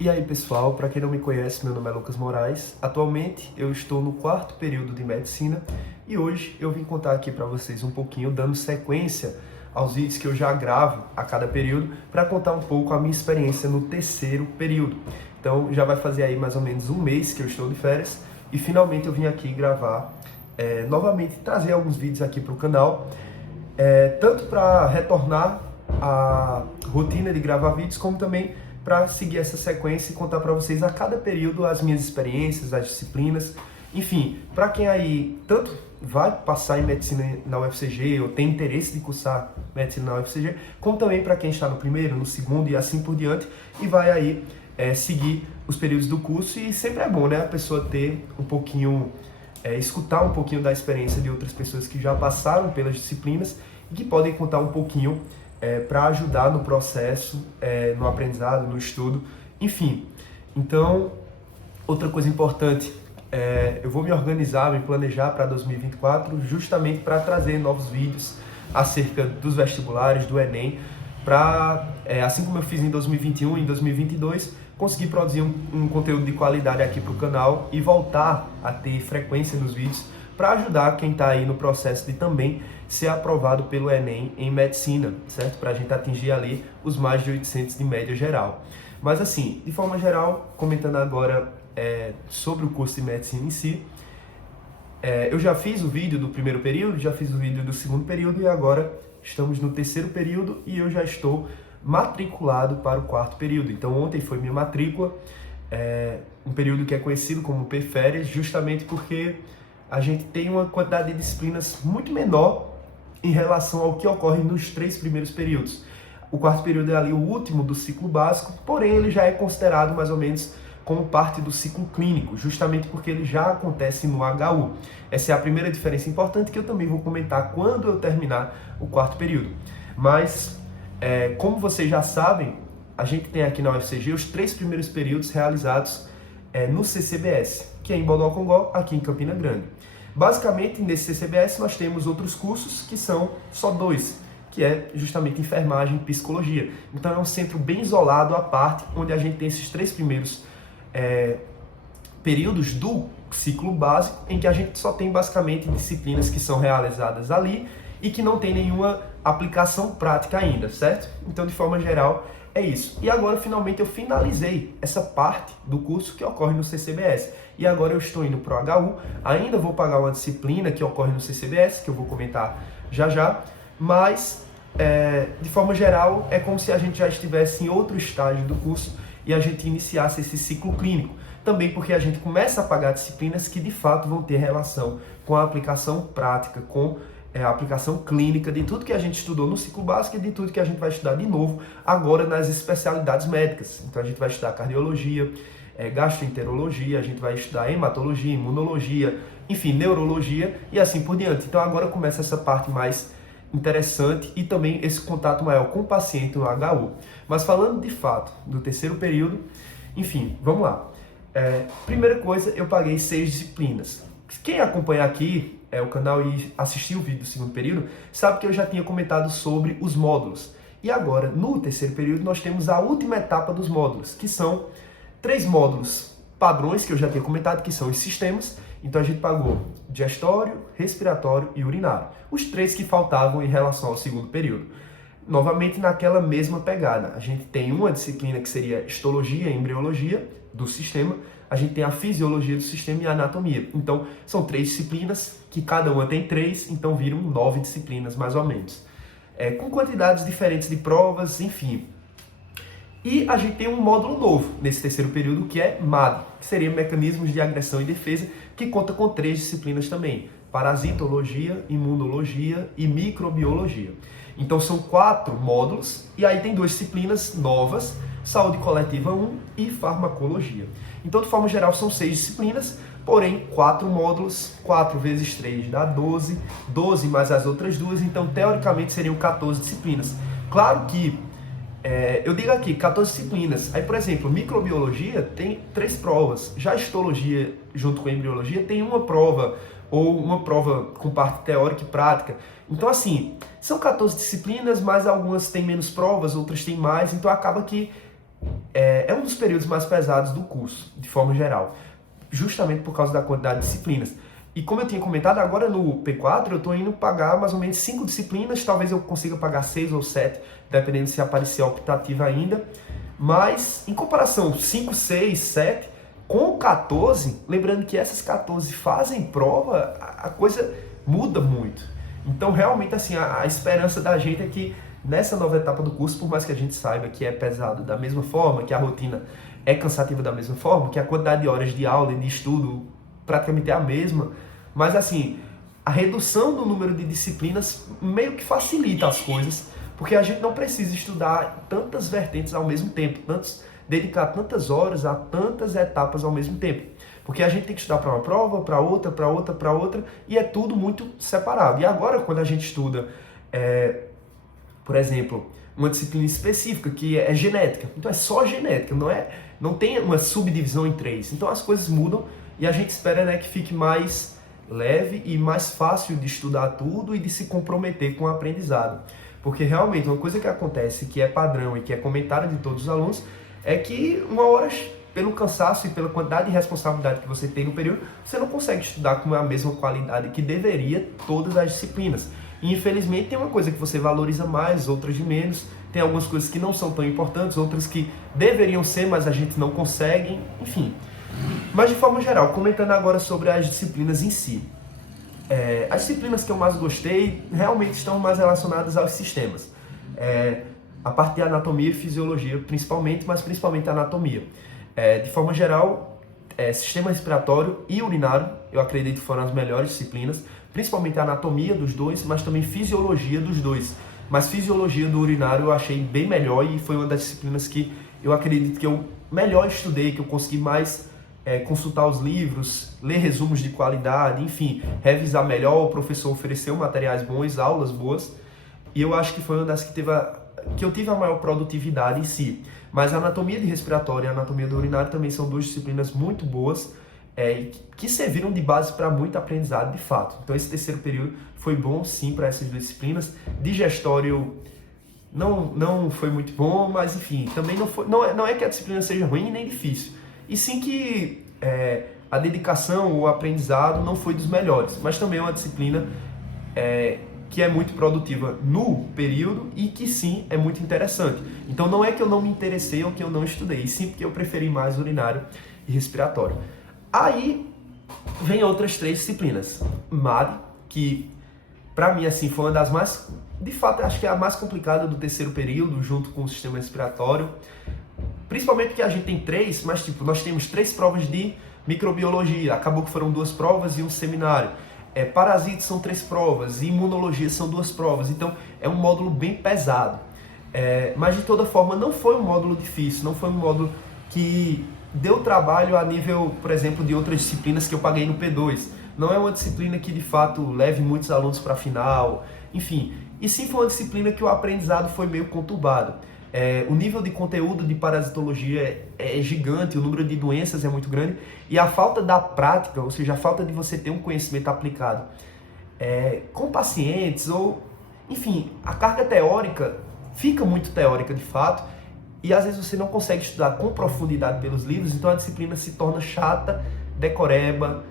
E aí pessoal, para quem não me conhece, meu nome é Lucas Moraes. Atualmente eu estou no 4º período de Medicina e hoje eu vim contar aqui para vocês um pouquinho, dando sequência aos vídeos que eu já gravo a cada período, para contar um pouco a minha experiência no 3º período. Então já vai fazer aí mais ou menos um mês que eu estou de férias e finalmente eu vim aqui gravar, novamente trazer alguns vídeos aqui para o canal, tanto para retornar a rotina de gravar vídeos, como também para seguir essa sequência e contar para vocês a cada período as minhas experiências, as disciplinas, enfim, para quem aí tanto vai passar em medicina na UFCG ou tem interesse de cursar medicina na UFCG, como também para quem está no 1º, no 2º e assim por diante, e vai aí seguir os períodos do curso. E sempre é bom, né, a pessoa ter um pouquinho, escutar um pouquinho da experiência de outras pessoas que já passaram pelas disciplinas e que podem contar um pouquinho para ajudar no processo, no aprendizado, no estudo, enfim. Então, outra coisa importante, eu vou me organizar, me planejar para 2024, justamente para trazer novos vídeos acerca dos vestibulares, do Enem, para, assim como eu fiz em 2021 e em 2022, conseguir produzir um conteúdo de qualidade aqui para o canal e voltar a ter frequência nos vídeos, para ajudar quem está aí no processo de também ser aprovado pelo Enem em medicina, certo? Para a gente atingir ali os mais de 800 de média geral. Mas assim, de forma geral, comentando agora sobre o curso de medicina em si, eu já fiz o vídeo do 1º período, já fiz o vídeo do 2º período e agora estamos no 3º período e eu já estou matriculado para o 4º período. Então ontem foi minha matrícula, um período que é conhecido como P-Férias, justamente porque a gente tem uma quantidade de disciplinas muito menor em relação ao que ocorre nos 3 primeiros períodos. O 4º período é ali o último do ciclo básico, porém ele já é considerado mais ou menos como parte do ciclo clínico, justamente porque ele já acontece no HU. Essa é a primeira diferença importante que eu também vou comentar quando eu terminar o 4º período. Mas, como vocês já sabem, a gente tem aqui na UFCG os 3 primeiros períodos realizados no CCBS, que é em Bodocongó, aqui em Campina Grande. Basicamente, nesse CCBS nós temos outros cursos que são só 2, que é justamente enfermagem e psicologia. Então é um centro bem isolado à parte, onde a gente tem esses 3 primeiros períodos do ciclo básico, em que a gente só tem basicamente disciplinas que são realizadas ali e que não tem nenhuma aplicação prática ainda, certo? Então, de forma geral, é isso. E agora, finalmente, eu finalizei essa parte do curso que ocorre no CCBS. E agora eu estou indo para o HU, ainda vou pagar uma disciplina que ocorre no CCBS, que eu vou comentar já já, mas, de forma geral, é como se a gente já estivesse em outro estágio do curso e a gente iniciasse esse ciclo clínico. Também porque a gente começa a pagar disciplinas que, de fato, vão ter relação com a aplicação prática, com a aplicação clínica de tudo que a gente estudou no ciclo básico e de tudo que a gente vai estudar de novo agora nas especialidades médicas. Então a gente vai estudar cardiologia, gastroenterologia, a gente vai estudar hematologia, imunologia, enfim, neurologia e assim por diante. Então agora começa essa parte mais interessante e também esse contato maior com o paciente no HU. Mas falando de fato do 3º período, enfim, vamos lá. Primeira coisa, eu paguei 6 disciplinas. Quem acompanha aqui o canal e assistiu o vídeo do 2º período, sabe que eu já tinha comentado sobre os módulos. E agora, no 3º período, nós temos a última etapa dos módulos, que são 3 módulos padrões, que eu já tinha comentado, que são os sistemas. Então a gente pagou digestório, respiratório e urinário. Os 3 que faltavam em relação ao 2º período. Novamente naquela mesma pegada. A gente tem uma disciplina que seria histologia e embriologia do sistema, a gente tem a fisiologia do sistema e a anatomia. Então, são 3 disciplinas, que cada uma tem 3, então viram 9 disciplinas, mais ou menos. Com quantidades diferentes de provas, enfim. E a gente tem um módulo novo nesse 3º período, que é MAD, que seria Mecanismos de Agressão e Defesa, que conta com 3 disciplinas também: parasitologia, imunologia e microbiologia. Então são 4 módulos, e aí tem 2 disciplinas novas, Saúde Coletiva 1 e Farmacologia. Então, de forma geral, são 6 disciplinas, porém 4 módulos, 4 vezes 3 dá 12, 12 mais as outras 2, então teoricamente seriam 14 disciplinas. Claro que, eu digo aqui, 14 disciplinas. Aí, por exemplo, microbiologia tem 3 provas, já histologia junto com a embriologia tem uma prova, ou uma prova com parte teórica e prática. Então, assim, são 14 disciplinas, mas algumas têm menos provas, outras têm mais, então acaba que é um dos períodos mais pesados do curso, de forma geral, justamente por causa da quantidade de disciplinas. E como eu tinha comentado, agora no P4 eu estou indo pagar mais ou menos 5 disciplinas, talvez eu consiga pagar 6 ou 7, dependendo se aparecer a optativa ainda. Mas, em comparação, 5, 6, 7, com 14, lembrando que essas 14 fazem prova, a coisa muda muito. Então, realmente, assim, a esperança da gente é que nessa nova etapa do curso, por mais que a gente saiba que é pesado da mesma forma, que a rotina é cansativa da mesma forma, que a quantidade de horas de aula e de estudo praticamente é a mesma, mas assim, a redução do número de disciplinas meio que facilita as coisas, porque a gente não precisa estudar tantas vertentes ao mesmo tempo, dedicar tantas horas a tantas etapas ao mesmo tempo. Porque a gente tem que estudar para uma prova, para outra, para outra, para outra, e é tudo muito separado. E agora, quando a gente estuda, por exemplo, uma disciplina específica, que é genética, então é só genética, não tem uma subdivisão em 3. Então as coisas mudam e a gente espera, né, que fique mais leve e mais fácil de estudar tudo e de se comprometer com o aprendizado. Porque realmente uma coisa que acontece, que é padrão e que é comentário de todos os alunos, é que uma hora, pelo cansaço e pela quantidade de responsabilidade que você tem no período, você não consegue estudar com a mesma qualidade que deveria todas as disciplinas. E infelizmente tem uma coisa que você valoriza mais, outras de menos, tem algumas coisas que não são tão importantes, outras que deveriam ser, mas a gente não consegue, enfim. Mas de forma geral, comentando agora sobre as disciplinas em si. As disciplinas que eu mais gostei realmente estão mais relacionadas aos sistemas. A parte de anatomia e fisiologia principalmente, mas principalmente a anatomia. De forma geral, sistema respiratório e urinário, eu acredito que foram as melhores disciplinas, principalmente a anatomia dos dois, mas também fisiologia dos dois. Mas fisiologia do urinário eu achei bem melhor e foi uma das disciplinas que eu acredito que eu melhor estudei, que eu consegui mais consultar os livros, ler resumos de qualidade, enfim, revisar melhor, o professor ofereceu materiais bons, aulas boas, e eu acho que foi uma das que eu tive a maior produtividade em si. Mas a anatomia de respiratório e a anatomia do urinário também são duas disciplinas muito boas, que serviram de base para muito aprendizado de fato. Então esse terceiro período foi bom sim para essas duas disciplinas. Digestório não foi muito bom, mas enfim, também não é que a disciplina seja ruim nem difícil, e sim que a dedicação ou o aprendizado não foi dos melhores, mas também é uma disciplina que é muito produtiva no período e que sim é muito interessante. Então não é que eu não me interessei ou que eu não estudei, e sim porque eu preferi mais urinário e respiratório. Aí vem outras 3 disciplinas. MAD, que para mim assim foi uma das mais, de fato acho que é a mais complicada do terceiro período, junto com o sistema respiratório. Principalmente porque a gente tem 3, mas tipo, nós temos 3 provas de microbiologia, acabou que foram 2 provas e um seminário. Parasitas são 3 provas, e imunologia são 2 provas, então é um módulo bem pesado. Mas de toda forma não foi um módulo difícil, não foi um módulo que deu trabalho a nível, por exemplo, de outras disciplinas que eu paguei no P2. Não é uma disciplina que de fato leve muitos alunos para a final, enfim. E sim foi uma disciplina que o aprendizado foi meio conturbado. O nível de conteúdo de parasitologia é gigante, o número de doenças é muito grande, e a falta da prática, ou seja, a falta de você ter um conhecimento aplicado com pacientes, ou enfim, a carga teórica fica muito teórica de fato, e às vezes você não consegue estudar com profundidade pelos livros, então a disciplina se torna chata, decoreba,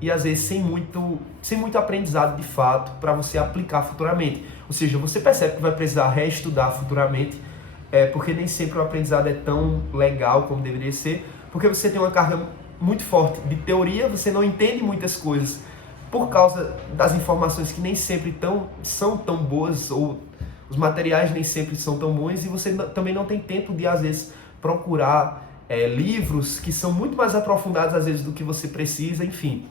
e às vezes sem muito aprendizado de fato para você aplicar futuramente. Ou seja, você percebe que vai precisar reestudar futuramente, porque nem sempre o aprendizado é tão legal como deveria ser, porque você tem uma carga muito forte de teoria, você não entende muitas coisas por causa das informações que nem sempre são tão boas, ou os materiais nem sempre são tão bons, e você também não tem tempo de, às vezes, procurar livros que são muito mais aprofundados, às vezes, do que você precisa, enfim.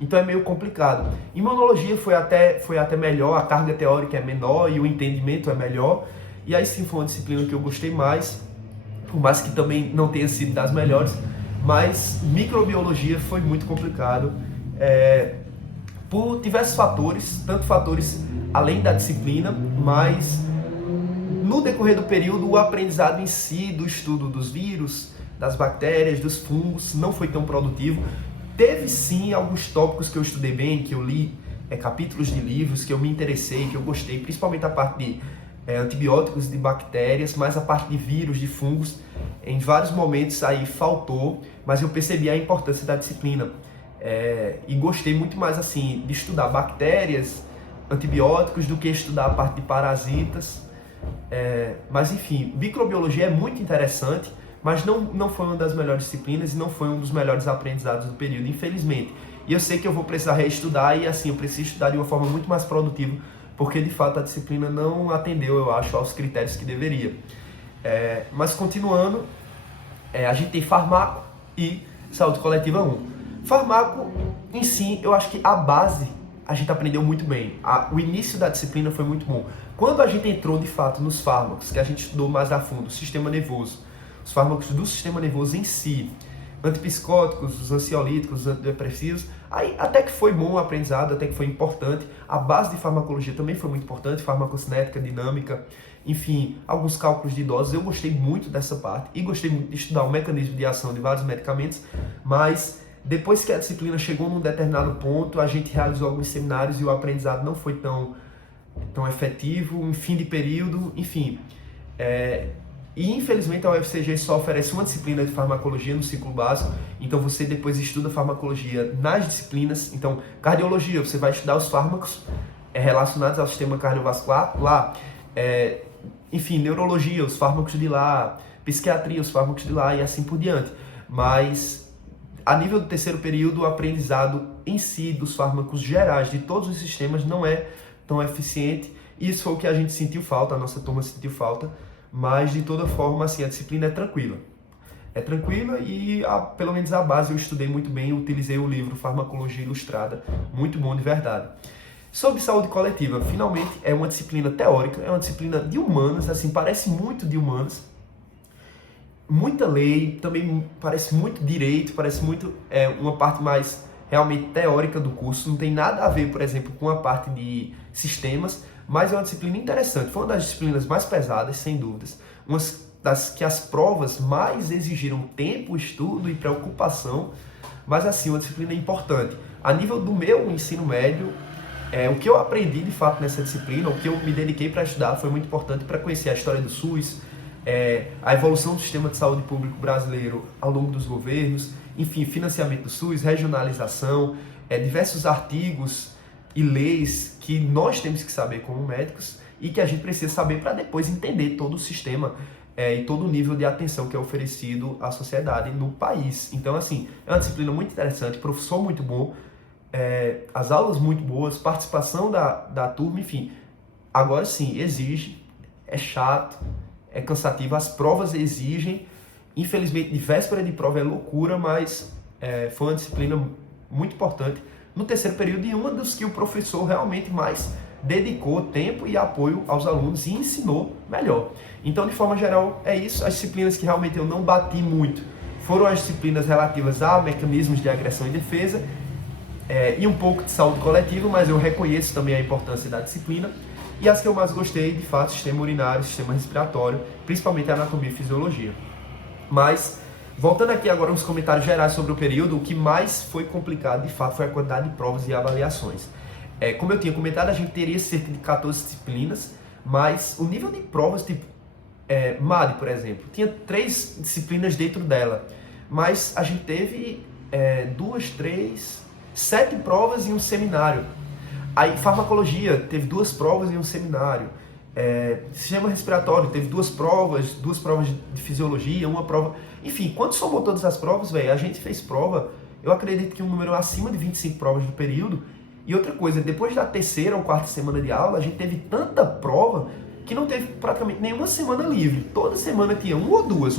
Então é meio complicado. Imunologia foi até melhor, a carga teórica é menor e o entendimento é melhor, e aí sim foi uma disciplina que eu gostei mais, por mais que também não tenha sido das melhores, mas microbiologia foi muito complicado, por diversos fatores, tanto fatores além da disciplina, mas no decorrer do período o aprendizado em si, do estudo dos vírus, das bactérias, dos fungos, não foi tão produtivo. Teve sim alguns tópicos que eu estudei bem, que eu li capítulos de livros, que eu me interessei, que eu gostei, principalmente a parte de antibióticos de bactérias, mas a parte de vírus, de fungos, em vários momentos aí faltou, mas eu percebi a importância da disciplina. E gostei muito mais assim de estudar bactérias, antibióticos, do que estudar a parte de parasitas. Mas enfim, microbiologia é muito interessante, mas não foi uma das melhores disciplinas e não foi um dos melhores aprendizados do período, infelizmente. E eu sei que eu vou precisar reestudar e assim, eu preciso estudar de uma forma muito mais produtiva, porque de fato a disciplina não atendeu, eu acho, aos critérios que deveria. Mas continuando, a gente tem farmaco e saúde coletiva 1. Farmaco em si, eu acho que a base a gente aprendeu muito bem. O início da disciplina foi muito bom. Quando a gente entrou de fato nos fármacos, que a gente estudou mais a fundo, o sistema nervoso, os fármacos do sistema nervoso em si, antipsicóticos, os ansiolíticos, os antidepressivos, aí até que foi bom o aprendizado, até que foi importante. A base de farmacologia também foi muito importante, farmacocinética, dinâmica, enfim, alguns cálculos de doses. Eu gostei muito dessa parte e gostei muito de estudar o mecanismo de ação de vários medicamentos, mas depois que a disciplina chegou num determinado ponto, a gente realizou alguns seminários e o aprendizado não foi tão efetivo, em fim de período, enfim. E infelizmente a UFCG só oferece uma disciplina de farmacologia no ciclo básico, então você depois estuda farmacologia nas disciplinas. Então, cardiologia, você vai estudar os fármacos relacionados ao sistema cardiovascular lá. Enfim, neurologia, os fármacos de lá, psiquiatria, os fármacos de lá e assim por diante. Mas a nível do terceiro período, o aprendizado em si dos fármacos gerais de todos os sistemas não é tão eficiente. Isso foi o que a gente sentiu falta, a nossa turma sentiu falta, mas de toda forma, assim, a disciplina é tranquila. É tranquila e, pelo menos a base, eu estudei muito bem, eu utilizei o livro Farmacologia Ilustrada, muito bom de verdade. Sobre saúde coletiva, finalmente é uma disciplina teórica, é uma disciplina de humanas, assim, parece muito de humanas, muita lei, também parece muito direito, parece muito uma parte mais realmente teórica do curso, não tem nada a ver, por exemplo, com a parte de sistemas, mas é uma disciplina interessante, foi uma das disciplinas mais pesadas, sem dúvidas, uma das que as provas mais exigiram tempo, estudo e preocupação, mas assim, uma disciplina importante. A nível do meu ensino médio, o que eu aprendi de fato nessa disciplina, o que eu me dediquei para estudar foi muito importante para conhecer a história do SUS, a evolução do sistema de saúde público brasileiro ao longo dos governos, enfim, financiamento do SUS, regionalização, diversos artigos e leis que nós temos que saber como médicos e que a gente precisa saber para depois entender todo o sistema e todo o nível de atenção que é oferecido à sociedade no país. Então, assim, é uma disciplina muito interessante, professor muito bom, as aulas muito boas, participação da turma, enfim. Agora sim, exige, é chato, é cansativo, as provas exigem, infelizmente de véspera de prova é loucura, mas foi uma disciplina muito importante no terceiro período e uma dos que o professor realmente mais dedicou tempo e apoio aos alunos e ensinou melhor. Então, de forma geral, é isso. As disciplinas que realmente eu não bati muito foram as disciplinas relativas a mecanismos de agressão e defesa e um pouco de saúde coletiva, mas eu reconheço também a importância da disciplina. E as que eu mais gostei, de fato, sistema urinário, sistema respiratório, principalmente a anatomia e fisiologia. Mas, voltando aqui agora aos comentários gerais sobre o período, o que mais foi complicado, de fato, foi a quantidade de provas e avaliações. Como eu tinha comentado, a gente teria cerca de 14 disciplinas, mas o nível de provas, tipo MAD, por exemplo, tinha 3 disciplinas dentro dela, mas a gente teve 7 provas e um seminário. Aí, farmacologia, teve 2 provas e um seminário. Sistema respiratório, teve 2 provas de fisiologia, uma prova... Enfim, quando somou todas as provas, velho, a gente fez prova, eu acredito que um número acima de 25 provas do período. E outra coisa, depois da terceira ou quarta semana de aula, a gente teve tanta prova que não teve praticamente nenhuma semana livre. Toda semana tinha uma ou duas,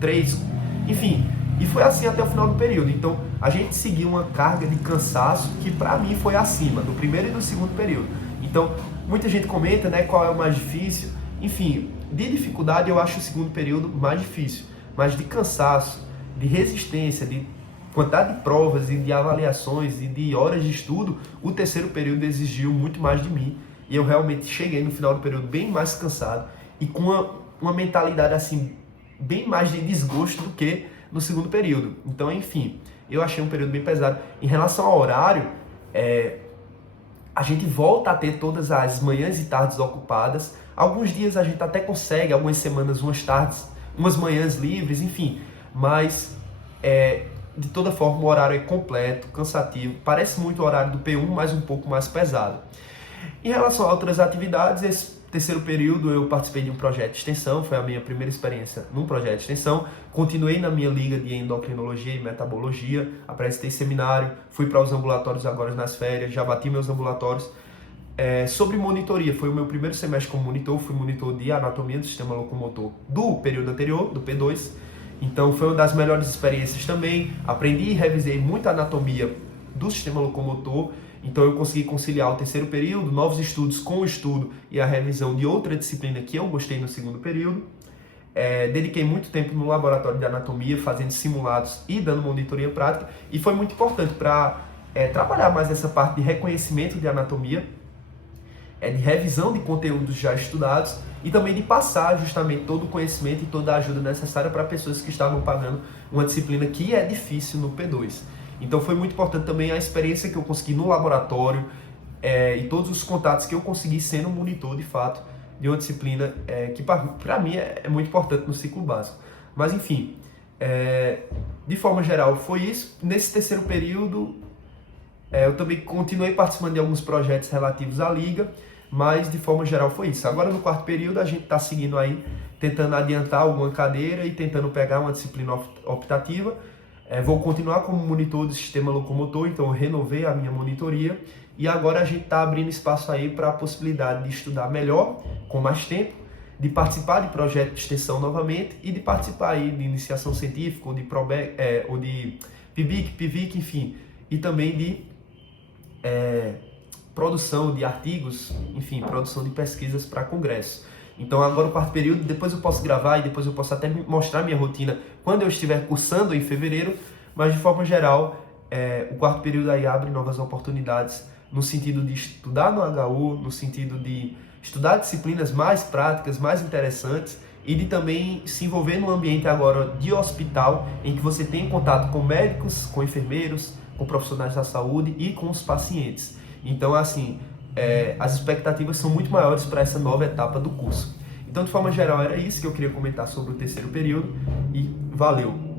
3, enfim... E foi assim até o final do período. Então, a gente seguiu uma carga de cansaço que, para mim, foi acima do primeiro e do segundo período. Então, muita gente comenta, né, qual é o mais difícil. Enfim, de dificuldade, eu acho o segundo período mais difícil. Mas de cansaço, de resistência, de quantidade de provas e de avaliações e de horas de estudo, o terceiro período exigiu muito mais de mim. E eu realmente cheguei no final do período bem mais cansado e com uma mentalidade, assim, bem mais de desgosto do que no segundo período. Então, enfim, eu achei um período bem pesado. Em relação ao horário, a gente volta a ter todas as manhãs e tardes ocupadas. Alguns dias a gente até consegue, algumas semanas, umas tardes, umas manhãs livres, enfim. Mas, de toda forma, o horário é completo, cansativo. Parece muito o horário do P1, mas um pouco mais pesado. Em relação a outras atividades, esse terceiro período eu participei de um projeto de extensão, foi a minha primeira experiência num projeto de extensão. Continuei na minha liga de endocrinologia e metabologia, apresentei seminário, fui para os ambulatórios agora nas férias, já bati meus ambulatórios. Sobre monitoria, foi o meu primeiro semestre como monitor, fui monitor de anatomia do sistema locomotor do período anterior, do P2. Então foi uma das melhores experiências também, aprendi e revisei muita anatomia do sistema locomotor. Então eu consegui conciliar o terceiro período, novos estudos com o estudo e a revisão de outra disciplina que eu gostei no segundo período. Dediquei muito tempo no laboratório de anatomia, fazendo simulados e dando monitoria prática. E foi muito importante para trabalhar mais essa parte de reconhecimento de anatomia, de revisão de conteúdos já estudados e também de passar justamente todo o conhecimento e toda a ajuda necessária para pessoas que estavam pagando uma disciplina que é difícil no P2. Então foi muito importante também a experiência que eu consegui no laboratório e todos os contatos que eu consegui sendo monitor, de fato, de uma disciplina que para mim é muito importante no ciclo básico. Mas enfim, de forma geral foi isso. Nesse terceiro período eu também continuei participando de alguns projetos relativos à liga, mas de forma geral foi isso. Agora no quarto período a gente está seguindo aí, tentando adiantar alguma cadeira e tentando pegar uma disciplina optativa. Vou continuar como monitor do sistema locomotor, então eu renovei a minha monitoria e agora a gente está abrindo espaço aí para a possibilidade de estudar melhor, com mais tempo, de participar de projeto de extensão novamente e de participar aí de iniciação científica ou de PIBIC, PIVIC, enfim, e também de produção de artigos, enfim, produção de pesquisas para congressos. Então agora o quarto período, depois eu posso gravar e depois eu posso até mostrar minha rotina quando eu estiver cursando em fevereiro, mas de forma geral, o quarto período aí abre novas oportunidades no sentido de estudar no HU, no sentido de estudar disciplinas mais práticas, mais interessantes e de também se envolver no ambiente agora de hospital, em que você tem contato com médicos, com enfermeiros, com profissionais da saúde e com os pacientes. Então, assim, as expectativas são muito maiores para essa nova etapa do curso. Então, de forma geral, era isso que eu queria comentar sobre o terceiro período e valeu!